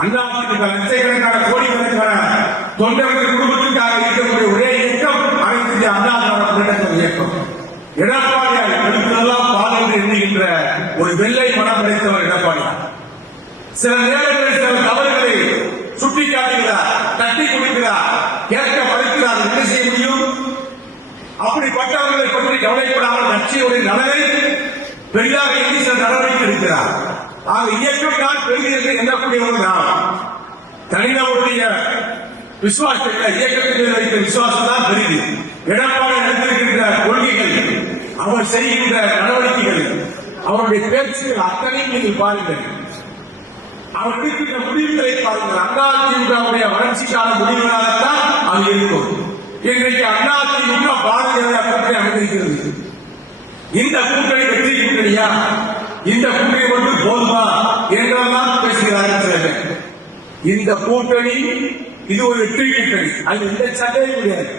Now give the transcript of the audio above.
அண்ணாதிமுக லட்சக்கணக்கான கோடிக்கணக்கான தொண்டர்கள் குடும்பத்திற்காக இருக்கக்கூடிய ஒரே இயக்கம் அனைத்து இந்திய அண்ணா திராவிட முன்னேற்ற இயக்கம். எடப்பாடியார் எடுப்பதெல்லாம் பால் என்று எண்ணுகின்ற ஒரு வெள்ளை மனம் படைத்தவர் எடப்பாடியார். சில நேரங்களில் சில தவறுகளை சுட்டிக்காட்டுகிறார், தட்டி கொடுக்கிறார், கேட்க மறுக்கிறார். என்ன செய்ய முடியும்? அப்படிப்பட்டவர்களை பற்றி கவலைப்படாமல் கட்சியுடைய நலனை பெரிதாக எண்ணி சில நடவடிக்கை எடுக்கிறார். ஆக இயக்கம் தான் பெரிய எண்ணக்கூடியவர்கள் நாம். தனிநபருடைய விசுவாசத்தை இயக்கத்தில் வைத்த விசுவாசம் தான் பெரிது. எடப்பாடி நடந்திருக்கின்ற கொள்கைகள், அவர் செய்கின்ற நடவடிக்கைகள், அவருடைய பேச்சுகள் அத்தனையும் நீங்கள் பாருங்கள். அவர் எடுக்கின்ற முடிவுகளை பாருங்கள். அதிமுகவுடைய வளர்ச்சிக்கான முடிவுகளாகத்தான் அது இருக்கும். இன்றைக்கு அதிமுக பாரதிய ஜனதா கூட்டணி அமைந்திருக்கிறது. இந்த கூட்டணி வெற்றி கூட்டணியா? இந்த கூட்டணி மட்டும் போதுமா என்றெல்லாம் பேசுகிறார்கள் சில பேர். இந்த கூட்டணி இது ஒரு வெற்றி கூட்டணி, அது எந்த சண்டையும் கிடையாது.